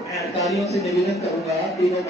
मैं अधिकारियों से निवेदन करूंगा तीनों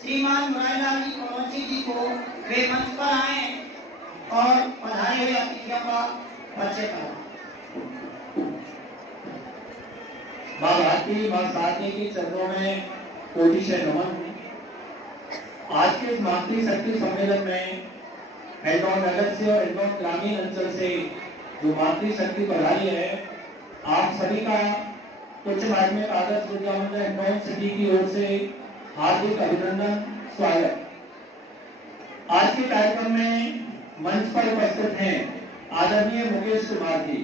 श्रीमान मुरारीलाल जी कौरवंशी जी को वे मंच पर आए और पधारे हुए अतिथियों का परिचय करें। माँ भारती माँ सारनी की चरणों में कोटि से नमन। आज के इस मातृशक्ति सम्मेलन में हिंडौन नगर से और हिंडौन ग्रामीण अंचल से जो मातृशक्ति पधारी है, आप सभी का उच्च माध्यमिक आदर्श विद्या मंदिर हिंडौन सिटी की ओर से हार्दिक अभिनंदन, स्वागत। आज के कार्यक्रम में मंच पर उपस्थित हैं आदरणीय मुकेश कुमार जी,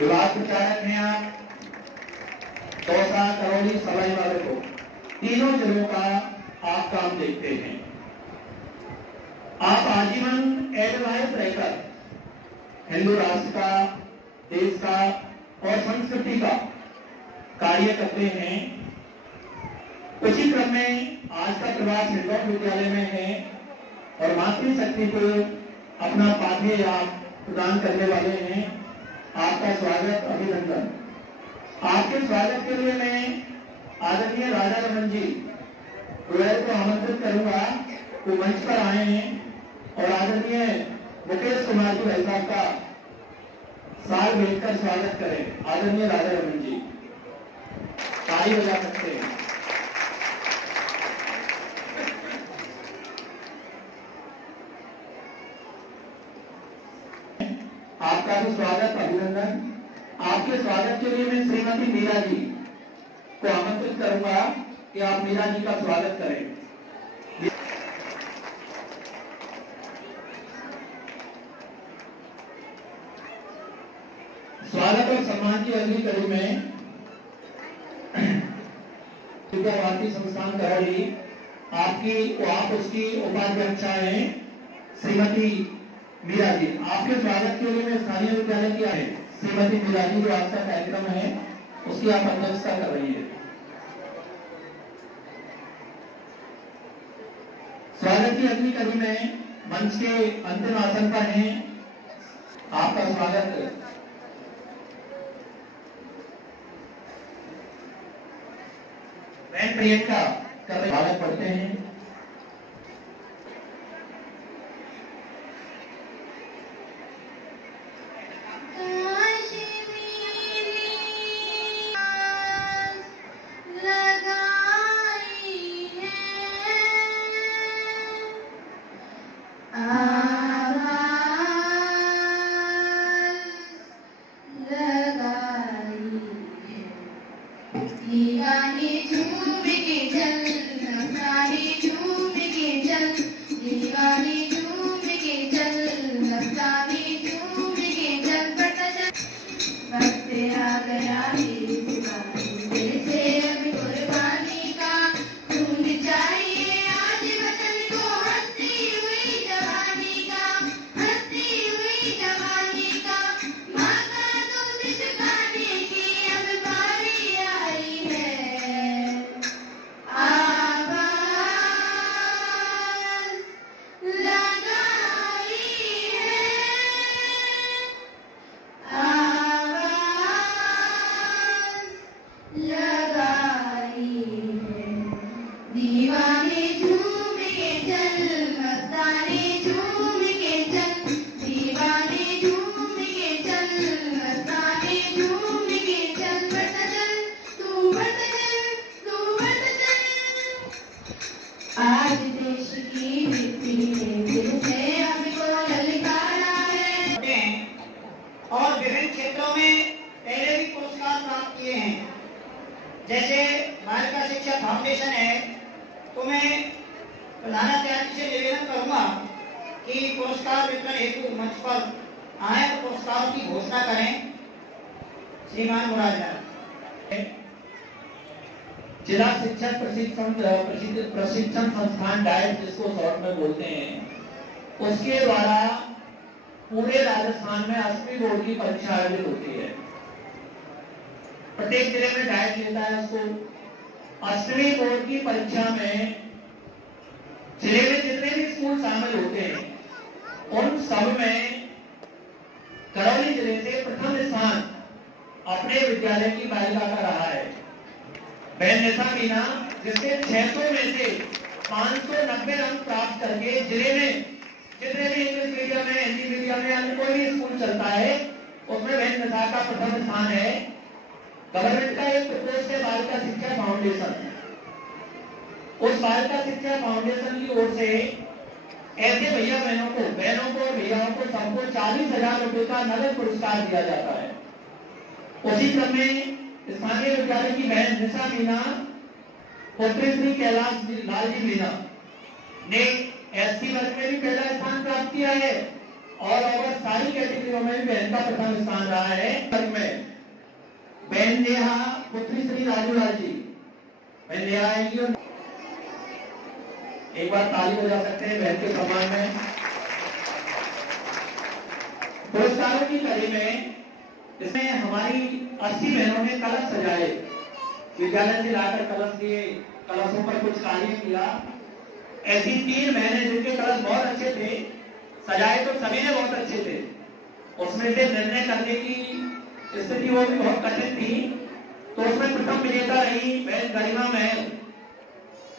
विभाग प्रचारक हैं आप, दौसा, करौली, सवाई माधोपुर, तीनों जिलों का आप काम देखते हैं। आप आजीवन एडवाइस रहकर हिंदू राष्ट्र का, देश का और संस्कृति का कार्य करते हैं। उसी क्रम में आज का प्रवास हिंडौन विद्यालय में है और मातृशक्ति को अपना पाठ्य आप प्रदान करने वाले हैं। आपका स्वागत, अभिनंदन। आपके स्वागत के लिए मैं आदरणीय राजा रमन जी को आमंत्रित करूंगा वो मंच पर आए हैं और आदरणीय मुकेश कुमार जी भाई साहब का साल भेजकर स्वागत करें। आदरणीय राजा रमन जी ताली बजा सकते हैं। आपका भी स्वागत, अभिनंदन। आपके स्वागत के लिए मैं श्रीमती मीरा जी को आमंत्रित करूंगा कि आप मीरा जी का स्वागत करें। स्वागत और सम्मान की अगली कड़ी में विद्या भारती संस्थान करौली आप उसकी उपाध्यक्षा हैं श्रीमती मीरा जी। आपके स्वागत के लिए मैं स्थानीय विद्यालय की है श्रीमती मीरा जी, जो आज का कार्यक्रम है उसकी आप अध्यक्षता कर रही है। स्वागत की अगली कड़ी में मंच के अंतिम आसन पर हैं, आपका स्वागत प्रियंका कर रहे स्वागत पढ़ते हैं। लगाई है। दीवाने झूम के चल, मस्ताने झूम के चल, दीवाने झूम के चल, मस्ताने झूम के चल, बढ़ता चल, तू बढ़ता चल, तू बढ़ता चल। आज देश की मिट्टी ने दिल से हमको ललकारा है। और विभिन्न क्षेत्रों में पहले भी पुरस्कार प्राप्त किए हैं। जैसे बालिका शिक्षा फाउंडेशन है, तो मैं प्रधानाचार्य से निवेदन करूंगा कि पुरस्कार वितरण हेतु मंच पर आए तो पुरस्कारों की घोषणा करें। श्रीमान मुरारलाल। जिला शिक्षक प्रशिक्षण संस्थान डाइट, जिसको शॉर्ट में बोलते हैं, उसके द्वारा पूरे राजस्थान में 8वीं बोर्ड की परीक्षा आयोजित होती है। प्रत्येक जिले में डाइट लेता है उसको। 8वीं बोर्ड की परीक्षा में जिले में जितने भी स्कूल शामिल होते हैं, उन सब में करौली जिले से प्रथम स्थान अपने विद्यालय की बालिका का रहा है। बहन निशा मीना, जिससे 600 में से 590 अंक प्राप्त करके जिले में जितने भी इंग्लिश मीडियम है, हिंदी मीडियम है, अन्य कोई भी स्कूल चलता है, उसमें बहन निशा का प्रथम स्थान है। गवर्नमेंट का एक प्रकोष्ठ है बालिका शिक्षा फाउंडेशन। उस बालिका शिक्षा फाउंडेशन की ओर से ऐसे भैया बहनों को और भैयाओं को सबको 40,000 रुपए का नगद पुरस्कार दिया जाता है। उसी क्रम में स्थानीय विद्यालय की बहन निशा मीना, पुत्री श्री कैलाश लाल जी मीना ने एससी वर्ग में भी पहला स्थान प्राप्त किया है और सारी कैटेगरियों में भी बहन का प्रथम स्थान रहा है। वर्ग में बहन नेहा, पुत्री श्री राजू लाल जी, बहन नेहा आएंगी और एक बार ताली बजा सकते हैं बहन के सम्मान में। पुरस्कारों की कड़ी में इसमें हमारी 80 बहनों ने कलश सजाए, विद्यालय से लाकर कलश दिए, कलशों पर कुछ कार्य किया। ऐसी 3 बहनें जिनके कलश बहुत अच्छे थे, सजाए तो सभी ने बहुत अच्छे थे, उसमें से निर्णय करने की स्थिति वो भी बहुत कठिन थी, तो उसमें प्रथम विजेता रही बहन गरिमा महल,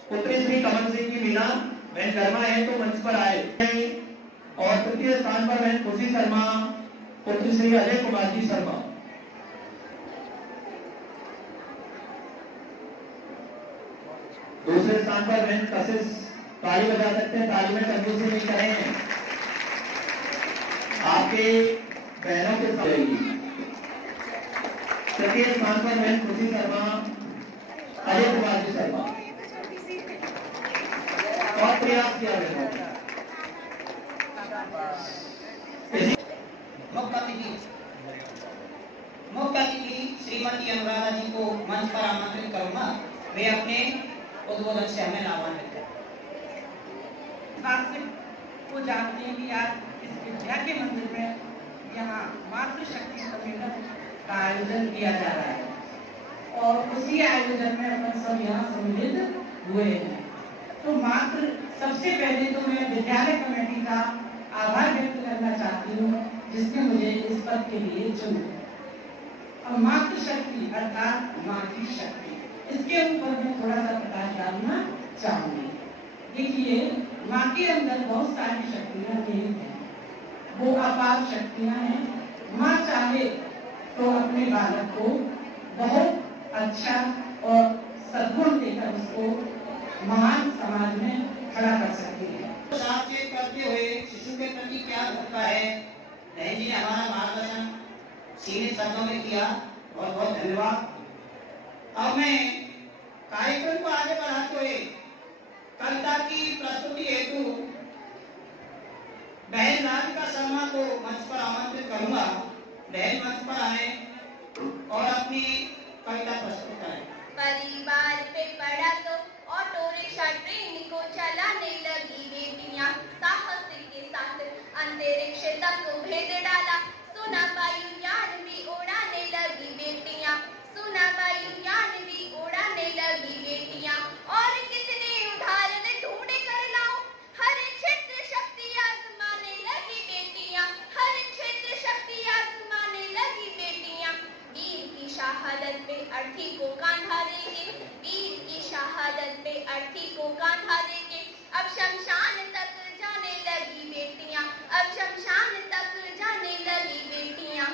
पुत्री श्री कमल सिंह की मीना। बहन गरिमा है तो मंच पर आए। और तृतीय स्थान पर बहन खुशी शर्मा, पुत्री श्री अजय कुमार जी शर्मा। दूसरे स्थान पर बहन कशिश, ताली बजा सकते हैं, ताली में कंजूसी नहीं करें, आपके बहनों के साथ। तृतीय स्थान पर बहन खुशी शर्मा, अजय कुमार जी शर्मा। और प्रयास किया गया। मुख्य अतिथि श्रीमती अनुराधा जी को मंच पर आमंत्रित करूंगा। वे अपने उद्बोधन से हमें लाभान्वित को जानते हैं कि आज इस विद्या के मंदिर में यहाँ मातृशक्ति सम्मेलन का आयोजन किया जा रहा है और उसी आयोजन में अपन सब यहाँ सम्मिलित हुए हैं। तो मात्र सबसे पहले तो मैं विद्यालय कमेटी का आभार व्यक्त करना चाहती हूँ जिसने मुझे इस पद के लिए चुना। अब मातृशक्ति अर्थात माँ की शक्ति, इसके ऊपर मैं थोड़ा सा प्रकाश डालना चाहूंगी। देखिए, माँ के अंदर बहुत सारी शक्तियां निहित हैं, वो अपार शक्तियां हैं। माँ चाहे तो अपने बालक को बहुत अच्छा और सद्गुण देकर उसको महान समाज में खड़ा कर सकती है। सावचेत करते हुए शिशु के प्रति क्या होता है, बहन जी ने हमारा मार्गदर्शन सीमित शब्दों में किया, बहुत बहुत धन्यवाद। अब मैं कार्यक्रम को आगे बढ़ाते हुए कविता की प्रस्तुति हेतु बहन राधिका शर्मा को मंच पर आमंत्रित करूंगा। बहन मंच पर आए और अपनी कविता प्रस्तुत करें। परिवार पे पड़ा तो ऑटो रिक्शा ट्रेन को चलाने लगी बेटियां, साहस के साथ अंतरिक्ष तक भेज डाला, सुना वायुयान भी उड़ाने लगी बेटियां, सुना वायुयान भी उड़ाने लगी बेटियां। और कितने उदाहरण ढूंढ कर लाऊं, हर क्षेत्र शक्ति आजमाने लगी बेटियां, हर क्षेत्र शक्ति आजमाने लगी बेटियां। वीर की शहादत पे अर्थी को अर्थी को कांधा देके अब शमशान तक जाने लगी बेटियां, अब शमशान तक जाने लगी बेटियां।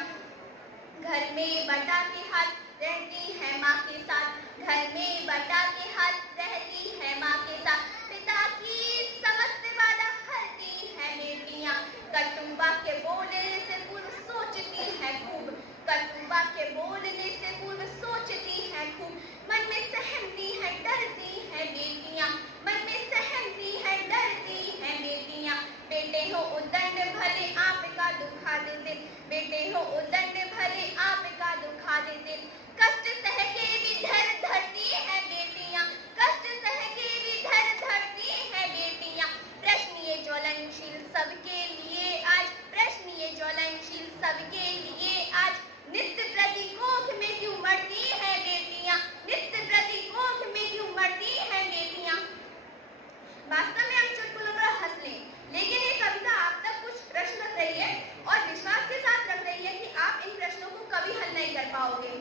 घर में बटा के हाथ रहती है माँ के साथ, घर में बटा के हाथ रहती है माँ के साथ। पिता की समस्त वादा हरती है बेटियां, कटुबा के बोलने से पूर्व सोचती है खूब, कटुबा के बोलने से पूर्व सोचती है खूब। मन में सहमती है डरती है बेटियां, मन में सहमती है डरती है बेटियां। बेटे हो उदंड भले आपका दुखा देते, बेटे हो उदंड भले आपका दुखा देते। कष्ट सह के भी धर धरती है बेटियां, कष्ट सह के भी धर धरती है बेटियां। प्रश्न ये ज्वलनशील सबके लिए आज, प्रश्न ये ज्वलनशील सबके लिए आज। नित्य प्रति कोख में क्यों मरती है बेटियां, नित्य प्रति कोख में क्यों मरती है बेटियां। वास्तव में हम चुटकुलों पर हंस लें, लेकिन ये कविता आप तक कुछ प्रश्न रख रही है और विश्वास के साथ रख रही है कि आप इन प्रश्नों को कभी हल नहीं कर पाओगे।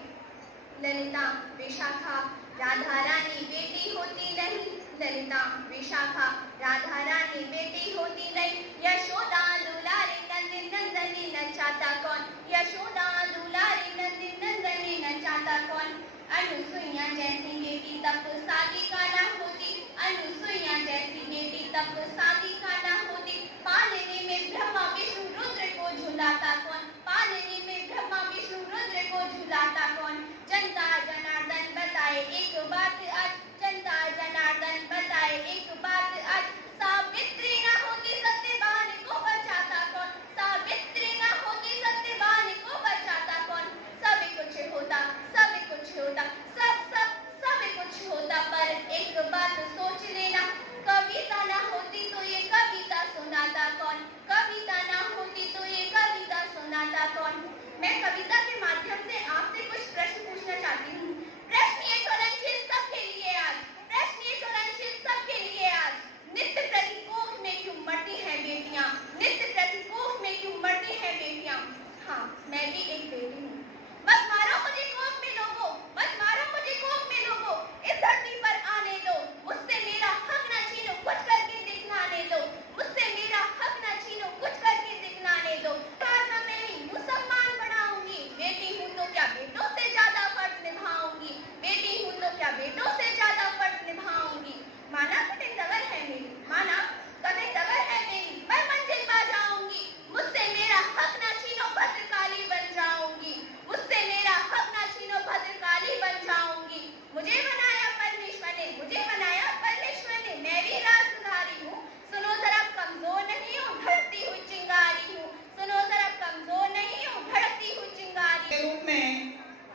ललिता विशाखा राधा रानी बेटी होती नहीं, ललिता विशाखा राधा रानी बेटी होती नहीं। यशोदा दुलारी नंदिनी नंदनी नचाता कौन, यशोदा दुलारी नंदिनी नंदनी नचाता कौन। अनुसुईया जैसी बेटी तब तो शादी का ना होती, अनुसुईया जैसी बेटी तब तो शादी का ना होती। पालने में ब्रह्मा विष्णु रुद्र को झुलाता कौन, पालने में ब्रह्मा विष्णु रुद्र को झुलाता कौन। जनता जनार्दन बताए एक बात आज, जनता जनार्दन बताए एक बात आज। सावित्री ना होती सत्यवान को बचाता कौन, सावित्री ना होती सत्यवान को बचाता कौन। सब कुछ होता, सब कुछ होता, सब कुछ होता, पर एक बात सोच लेना, कविता ना होती तो ये कविता सुनाता कौन, कविता ना होती तो ये कविता सुनाता कौन। मैं कविता के माध्यम से आपसे कुछ प्रश्न पूछना चाहती हूँ। प्रश्न ये ज्वलनशील सबके लिए आज, प्रश्न ये ज्वलनशील सबके लिए आज। नित्य प्रति कोख में क्यों मरती है बेटियां, नित्य प्रति कोख में क्यों मरती है बेटियां। हाँ, मैं भी एक बेटी हूँ। मत मारो मुझे कोख में लोगों, मत मारो मुझे कोख में लोगों। इस धरती पर आने दो, मुझसे मेरा हक न छीनो, कुछ करके दिखलाने दो, मुझसे मेरा हक न छीनो, कुछ करके दिखलाने दो। प्रार्थना में ही सम्मान बढ़ाऊंगी, बेटी हूँ तो क्या बेटों से ज्यादा फर्ज निभाऊंगी, बेटी हूँ तो क्या बेटों से ज्यादा फर्ज निभाऊंगी। माना कटे दवर है मेरी, माना कटे दवर है मेरी, मैं मंजिल पा जाऊंगी, मुझसे मेरा हक न छीनो, भद्रकाली बन जाऊंगी, मुझसे मेरा हक न छीनो, भद्रकाली बन जाऊंगी। मुझे बनाया परमेश्वर ने, मुझे बनाया परमेश्वर ने, मैं भी राज सुधारी हूँ। सुनो जरा कमजोर नहीं हूँ, धड़कती हुई चिंगारी हूँ, सुनो जरा कमजोर नहीं हूँ, धड़कती हुई चिंगारी। के रूप में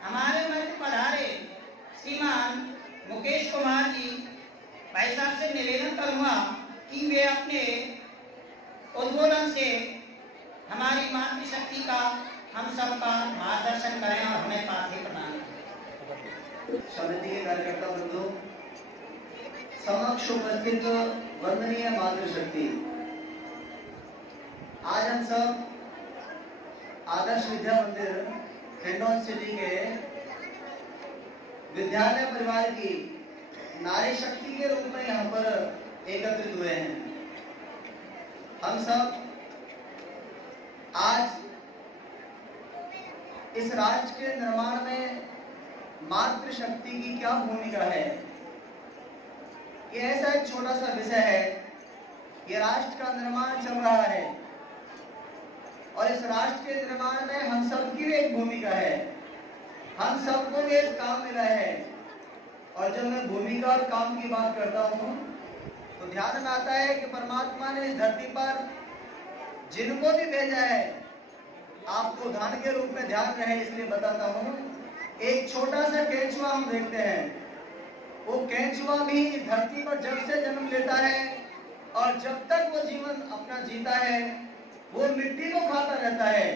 हमारे मध्य पधारे श्रीमान मुकेश कुमार जी, भाई साहब से निवेदन करूंगा कि वे अपने उद्बोधन से हमारी मातृशक्ति का हम सबका मार्गदर्शन करें और हमें पाठ्य प्रदान करें। समिति के कार्यकर्ता बंधु, समक्ष उपस्थित वंदनीय मातृशक्ति, आज हम सब आदर्श विद्या मंदिर हिंडौन सिटी के विद्यालय परिवार की नारी शक्ति के रूप में यहाँ पर एकत्रित हुए हैं। हम सब आज इस राष्ट्र के निर्माण में मातृशक्ति की क्या भूमिका है, ये ऐसा एक छोटा सा विषय है। ये राष्ट्र का निर्माण चल रहा है और इस राष्ट्र के निर्माण में हम सबकी एक भूमिका है, हम सबको भी एक काम मिला है। और जब मैं भूमिका और काम की बात करता हूँ तो ध्यान में आता है कि परमात्मा ने इस धरती पर जिनको भी भेजा है, आपको उदाहरण के रूप में ध्यान रहे इसलिए बताता हूँ। एक छोटा सा केंचुआ हम देखते हैं, वो केंचुआ भी धरती पर जब से जन्म लेता है और जब तक वो जीवन अपना जीता है वो मिट्टी को खाता रहता है।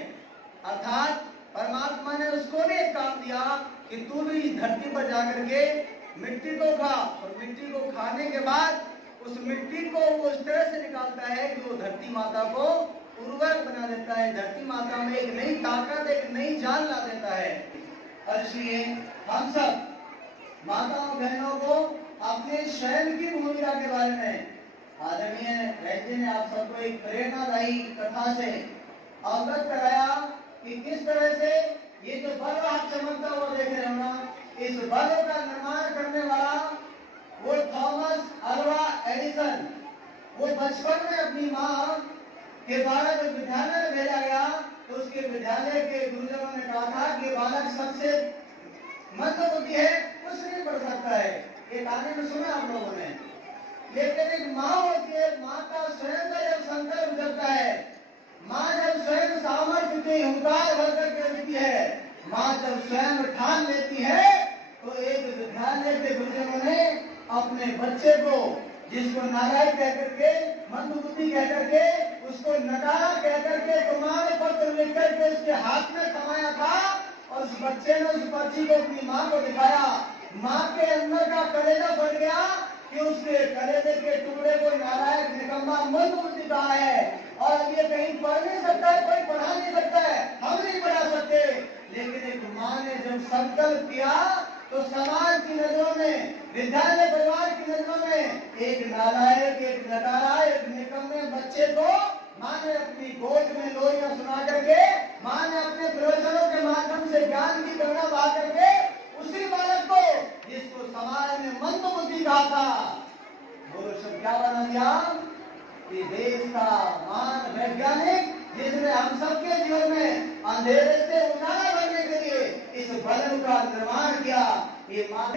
अर्थात परमात्मा ने उसको भी एक काम दिया कि तू भी इस धरती पर जाकर के मिट्टी को खा, और मिट्टी को खाने के बाद उस मिट्टी को वो इस तरह से निकालता है कि वो धरती माता को उर्वरक बना देता है, धरती माता में एक नई ताकत, एक नई जान ला देता है। और इसलिए हम सब माताओं बहनों को अपने स्वयं की भूमिका के बारे में आदरणीय वैद्य ने आप सबको एक प्रेरणादायी कथा से अवगत कराया कि किस तरह से ये जो बल्ब आप चमकता हुआ देख रहे हो ना, इस बल्ब का निर्माण करने वाला वो थॉमस अल्वा एडिसन, वो बचपन में अपनी माँ के द्वारा जब विद्यालय में भेजा गया तो उसके विद्यालय के गुरुजनों ने कहा था कि बालक सबसे मंदबुद्धि है, कुछ नहीं पढ़ सकता है। ये कहानी में सुना आप लोगों ने। लेकिन एक माँ होती है, माँ का स्वयं का जब संकल्प करता है, माँ जब स्वयं सामर्थ्य के हुंकार भर करके देती है, माँ जब स्वयं ठान लेती है, तो एक विद्यालय के गुरुजनों ने अपने बच्चे को, जिसको नारायण कह करके, मंदबुद्धि कह करके, उसको नकारा कह करके प्रमाण पत्र लिख करके उसके हाथ में थमाया था और उस बच्चे ने उस पर्ची को अपनी माँ को दिखाया। माँ के अंदर का कलेजा बढ़ गया कि उसके कलेजे के टुकड़े को नारायण निकम्मा मंदबुद्धि कहा है और अब ये कहीं पढ़ नहीं सकता है, कोई पढ़ा नहीं सकता है, हम नहीं पढ़ा सकते। लेकिन एक माँ ने जब संकल्प किया तो समाज की नजरों में, विद्यालय परिवार की नजरों में एक नालायक, एक नकारा, एक निकम्मे बच्चे को माँ ने अपनी गोद में लोरियां सुना करके, माँ ने अपने प्रवचनों के माध्यम से ज्ञान की गंगा बहा करके उसी बालक को, जिसको समाज ने मंदबुद्धि कहा था, बोलो सब क्या बना दिया कि देश का महान वैज्ञानिक, जिसने हम सबके जीवन में अंधेरे से उजाला करने के लिए इस बल्ब का निर्माण किया। ये माँ,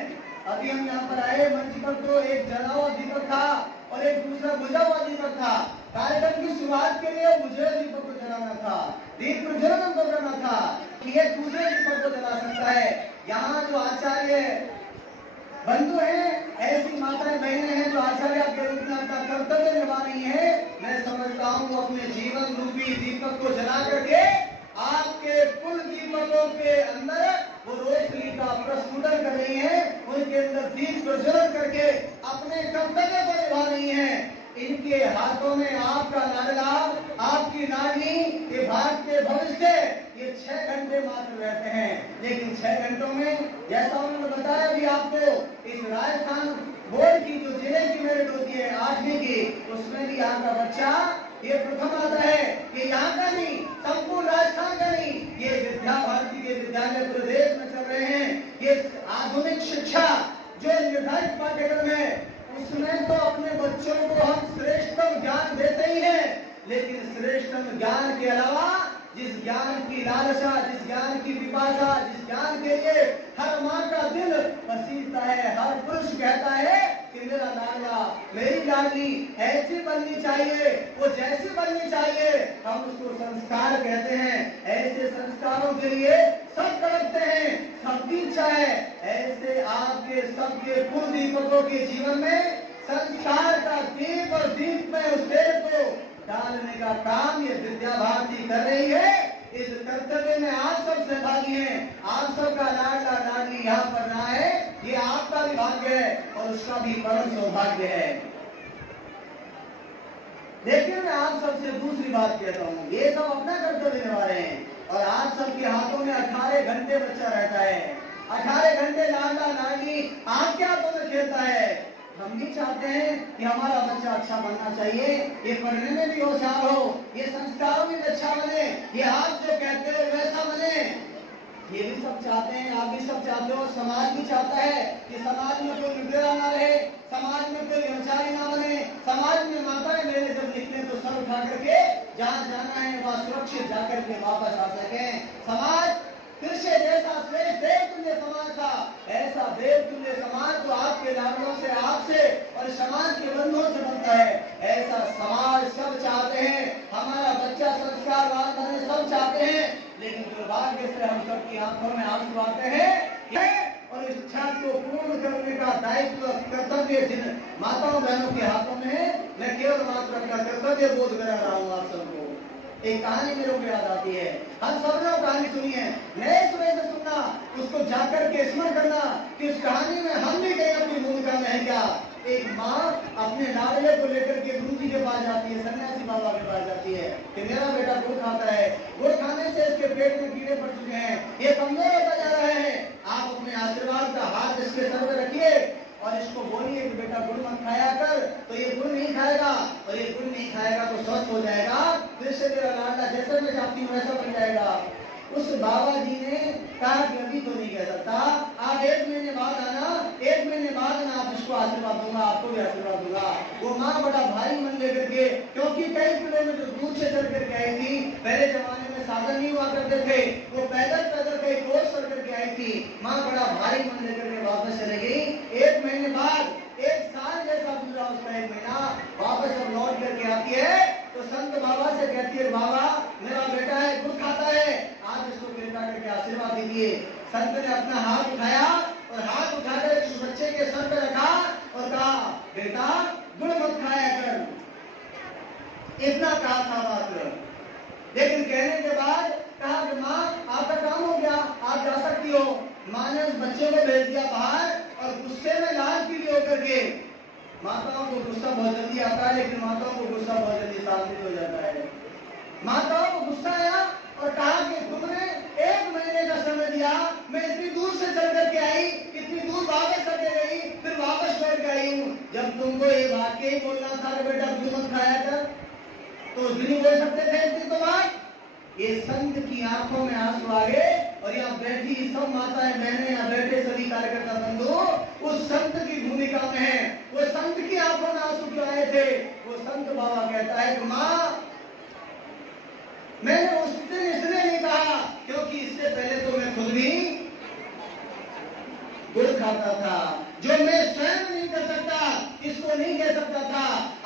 अभी हम यहाँ पर आए, मंच पर तो एक जला हुआ दीपक था और एक दूसरा बुझा हुआ दीपक था। कार्यक्रम की शुरुआत के लिए मुझे दीपक को जलाना था, दीप प्रज्वलन हमको करना था, ये दूसरे दीपक को जला सकता है। यहाँ जो आचार्य बंधु हैं, ऐसी माताएं बहनें हैं जो आचार्य के रूप में अपना कर्तव्य निभा रही है, मैं समझता हूँ वो अपने जीवन रूपी दीपक को जला करके आपके कुल दीपकों के अंदर वो रोशनी का प्रस्फुटन कर रही है, उनके अंदर दीप प्रज्वलन करके अपने कर्तव्य को निभा रही है। इनके हाथों में आपका लाडला, आपकी नानी, ये भारत के भविष्य, ये 6 घंटे मात्र रहते हैं। लेकिन 6 घंटों में, जैसा उन्होंने बताया भी आपको, इस राजस्थान बोर्ड की जो जिले की मेरिट होती है 8वीं की, उसमें भी यहाँ का बच्चा ये प्रथम आता है कि यहाँ का नहीं, संपूर्ण राजस्थान का नहीं, ये विद्या भारती के विद्यालय प्रदेश में चल रहे हैं। ये आधुनिक शिक्षा जो निर्धारित पाठ्यक्रम है, उसमें तो अपने बच्चों को हम श्रेष्ठतम ज्ञान देते ही हैं, लेकिन श्रेष्ठतम ज्ञान के अलावा जिस ज्ञान की लालसा, जिस ज्ञान की पिपासा, जिस ज्ञान के लिए हर माँ का दिल पसीजता है, हर पुरुष कहता है कि मेरा लाडला, मेरी लाडली ऐसी बननी चाहिए, वो जैसी बननी चाहिए, हम उसको संस्कार कहते हैं। ऐसे संस्कारों के लिए सब तड़पते हैं, सबकी इच्छा है। ऐसे आपके सबके कुल दीपकों के जीवन में संस्कार का दीप और दीप में उस तेल को डालने का काम ये विद्या भारती कर रही है। इस कर्तव्य में आप सब सहभागी हैं, आप सबका लाडला लाडली यहाँ पर रहा है, ये आपका भी भाग्य है और उसका भी परम सौभाग्य है। लेकिन मैं आप सबसे दूसरी बात कहता हूँ, ये सब अपना कर्तव्य निभा रहे हैं और आप सबके हाथों में 18 घंटे बच्चा रहता है, 18 घंटे लाडला लाडली आपके हाथों में खेलता है। हम भी चाहते हैं कि हमारा बच्चा अच्छा बनना चाहिए, ये पढ़ने में भी होशियार हो, ये संस्कारों में भी अच्छा बने, ये आप जो कहते हो वैसा बने, ये भी सब चाहते हैं, आप भी सब चाहते हो। समाज भी चाहता है कि समाज में कोई लुटेरा ना रहे, समाज में कोई व्यवसायी ना बने, समाज में माताएं मेरे जब निकले तो सर उठा करके जहाँ जाना है वहाँ सुरक्षित जाकर के वापस आ सके। समाज फिर से जैसा श्रेष्ठ देव तुल्य समाज था, ऐसा देव तुल्य समाज तो आपके लाडलों से, आपसे और समाज के बंधुओं से बनता है। ऐसा समाज सब चाहते हैं, हमारा बच्चा संस्कारवान बने, सब चाहते हैं, लेकिन दुर्भाग्य से हम सबकी आंखों में आंसू आते हैं और इस इच्छा को पूर्ण करने का दायित्व, कर्तव्य जिन माताओं बहनों के हाथों में है, मैं केवल मात्र अपना कर्तव्य बोध करा रहा हूँ आप सबको। एक कहानी मेरे को याद आती है, हम सब ने कहानी सुनी है, नए सुबह से सुनना, उसको जाकर के स्मरण करना कि उस कहानी में हम भी कहीं अपनी भूमिका में है क्या। एक माँ अपने लाडले को लेकर के गुरु जी के पास जाती है, सन्यासी बाबा के पास जाती है कि मेरा बेटा गुड़ खाता है, गुड़ खाने से इसके पेट में कीड़े पड़ चुके हैं, ये कमजोर होता जा रहा है, आप अपने आशीर्वाद का हाथ इसके सर पर रखिए, कि बेटा गुड़ मत खाया कर, तो ये गुड़ नहीं खाएगा, और ये गुड़ नहीं खाएगा तो स्वस्थ हो जाएगा, फिर से मेरा लाडला जैसा मैं चाहती हूँ वैसा बन जाएगा। उस बाबा जी ने कहा कि अभी तो नहीं कह सकता, आप 1 महीने बाद आना, 1 महीने बाद आना, आप इसको आशीर्वाद दूंगा, आपको भी आशीर्वाद दूंगा। वो माँ बड़ा भारी मन लेकर के, क्योंकि कई किलोमीटर दूर से चल करके आई थी, पहले जमाने में साधन नहीं हुआ करते थे, वो पैदल पैदल कई कोस चल करके आई थी। माँ बड़ा भारी मन लेकर के वापस चले गई। 1 महीने बाद, 1 साल जैसा गुजरा उसका 1 महीना, वापस जब लौट करके आती है तो संत बाबा से कहती है, बाबा मेरा बेटा है, गुड़ खाता है, आज इसको कृपा करके आशीर्वाद दीजिए। संत ने अपना हाथ उठाया और हाथ उठाकर उस बच्चे के सर पर रखा और कहा, बेटा गुड़ मत खाया कर। इतना कहा था मात्र, लेकिन कहने के बाद कहा कि माँ आपका काम हो गया, आप जा सकती हो। माँ ने उस बच्चे को भेज दिया बाहर और गुस्से में लाल पीली होकर के, माताओं को गुस्सा बहुत जल्दी आता है, लेकिन माताओं को गुस्सा बहुत जल्दी शांत हो जाता है। माताओं को गुस्सा आया और कहा कि तुमने 1 महीने का समय दिया, मैं इतनी दूर से चल करके आई, इतनी दूर वापस करके गई, फिर वापस लौट के आई हूँ। जब तुमको ये वाक्य ही बोलना था कि बेटा गुड़ मत खाया कर, तो उस दिन ही बोल सकते थे इतनी तो बात। ये संत की आंखों में आंसू आ गए और यहाँ बैठी सब माताएं बहनें, यहाँ बैठे सभी कार्यकर्ता बंधु उस संत की भूमिका में है। वो संत की आंखों में आंसू क्यों आए थे? वो संत बाबा कहता है कि माँ मैंने उस दिन इसलिए नहीं कहा क्योंकि इससे पहले तो मैं खुद भी गुड़ खाता था, जो मैं स्वयं नहीं कर सकता, इसको नहीं कह सकता था।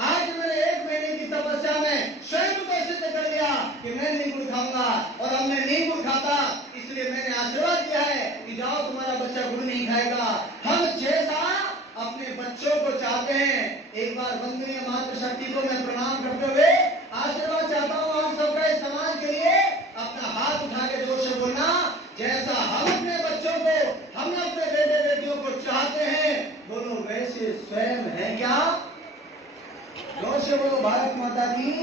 आज मैंने 1 महीने की तपस्या में स्वयं को सिद्ध कर लिया कि मैं नहीं गुड़ खाऊंगा, और अब मैं नहीं गुड़ खाता, इसलिए मैंने आशीर्वाद किया है कि जाओ तुम्हारा बच्चा गुड़ नहीं खाएगा। हम 6 साल अपने बच्चों को चाहते हैं। एक बार वंदनीय मातृशक्ति को मैं प्रणाम करते हुए आशीर्वाद चाहता हूँ आप सबका इस समाज के लिए। अपना हाथ उठा के जोर से बोलना, जैसा हम अपने बच्चों को, हम अपने बेटे बेटियों को चाहते हैं, बोलो वैसे स्वयं है क्या? जोर से बोलो भारत माता की।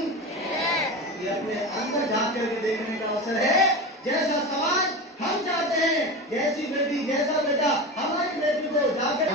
ये अपने अंदर जाकर के देखने का अवसर है। जैसा समाज हम चाहते हैं, जैसी बेटी जैसा बेटा, हमारी बेटी को जाकर